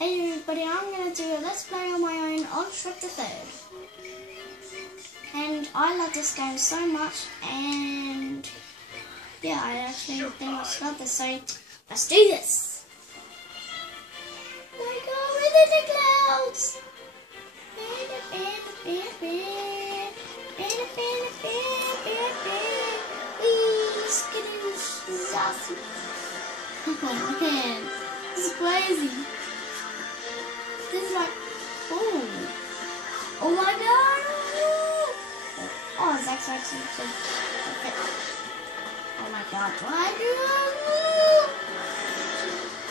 Hey everybody, I'm going to do a Let's Play on my own on Shrek the Third. And I love this game so much, and yeah, I actually think I love this, so let's do this! Oh my god, we're in the clouds! Oh man, this is crazy. This is like, oh my god! Oh, it's actually perfect. Oh my god,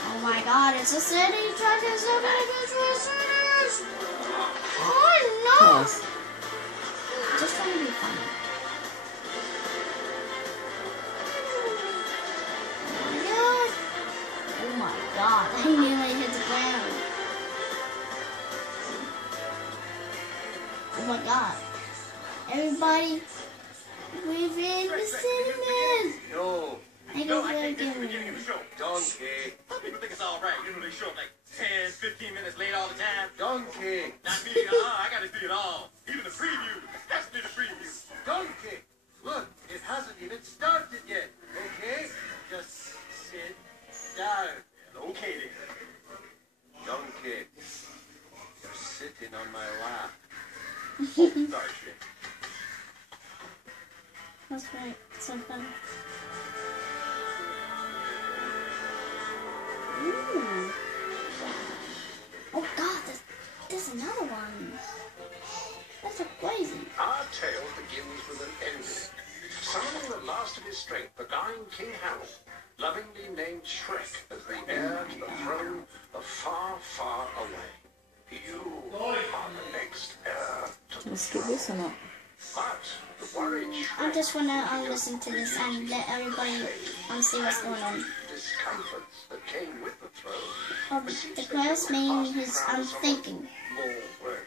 oh my god, it's a city track and so many good cities! Oh no! Nice. Just trying to be funny. Oh my god, I nearly hit the ground. Oh my god. Everybody, we've been the cinnamon. No. I No, don't I feel think this is the good. beginning of the show. Donkey. Some people think it's all right. You know, they show up like 10, 15 minutes late all the time. Donkey. Not me. I got to see it all. Even the preview. Especially the preview. Donkey. Look, it hasn't even started yet. Okay? Just sit down. Okay then. Donkey. You're sitting on my lap. Oh, sorry, Shrek. That's right, so fun. Ooh. Oh god, there's another one. That's so crazy. Our tale begins with an ending. Summoning the last of his strength, the dying King Harold, lovingly named Shrek as the heir to the throne of far, far away. You are the next heir to the Let's skip this or not? But the worried I Shrek just want to listen to this and let everybody see what's going on. discomforts that came with the throne. The first meaning is thinking. More worthy.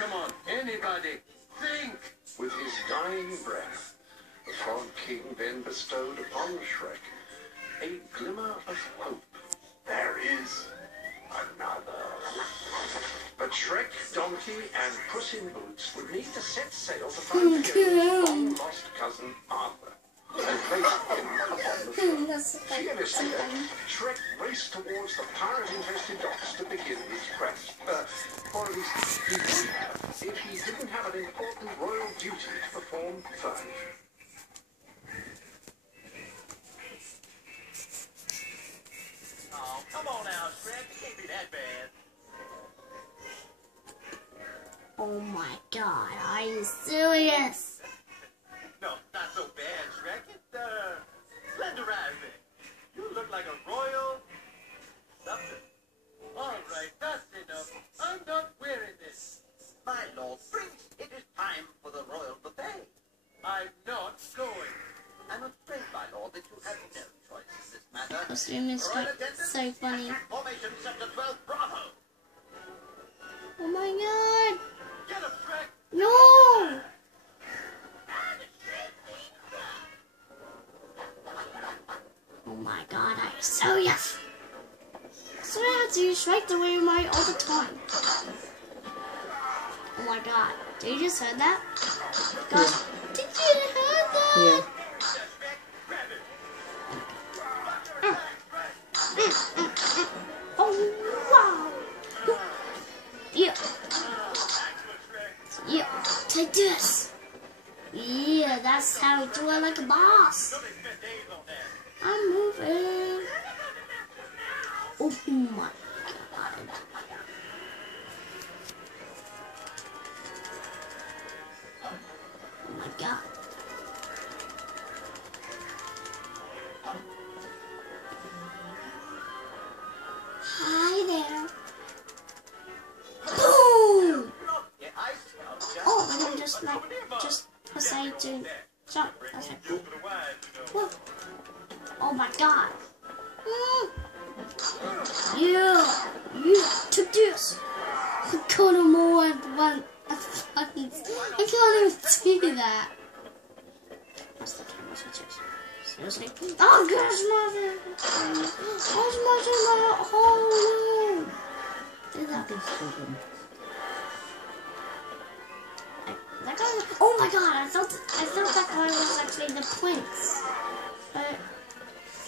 Come on, anybody. Think. With his dying breath, the Frog King then bestowed upon Shrek a glimmer of hope. There is another. But Shrek, Donkey, and Puss in Boots would need to set sail to find Fiona's long-lost cousin Arthur and place him upon the throne. That's like Fearlessly, so funny. Shrek raced towards the pirate-infested docks to begin his quest. Or at least he would have if he didn't have an important royal duty to perform first. Oh, come on now, Shrek. It can't be that bad. Oh my god, are you serious? No, not so bad, Shrek. It's, slenderizing. You look like a royal something. All right, that's enough. I'm not wearing this. My lord prince, it is time for the royal buffet. I'm not going. I'm afraid, my lord, that you have no choice in this matter. Costume is Royal attendants, so funny. attack formation sector 12, Bravo. Oh my god! Get him, Shrek. No! Oh my god, are you serious? So I have to use Shrek the way my all the time. Oh my god, did you just heard that? Guys, did you hear that? Yeah. Oh wow! Yeah. Yeah, take this. Yeah, that's how we do it like a boss. I'm moving. Oh my god. Oh my god. Hi there. Boom! Oh, I can just press A to jump. That's like cool. Whoa. Oh my god. You took this. I got him all at once. I can't even see that. What's the camera switches? Seriously? Oh gosh, mother! I was watching my whole room. That guy. Oh my god! I thought that guy was actually the prince. But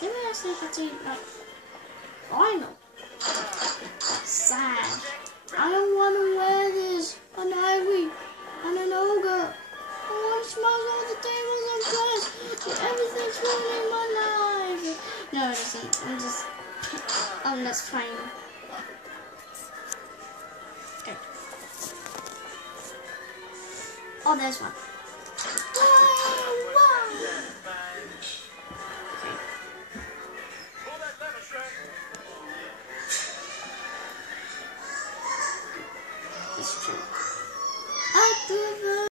maybe I actually had to like final. Sad. I don't want to wear this. I'm angry. I'm an ogre. I want to smash all the tables and chairs. Everything's ruining my life. No, it isn't. I'm just trying. Okay. Oh, there's one.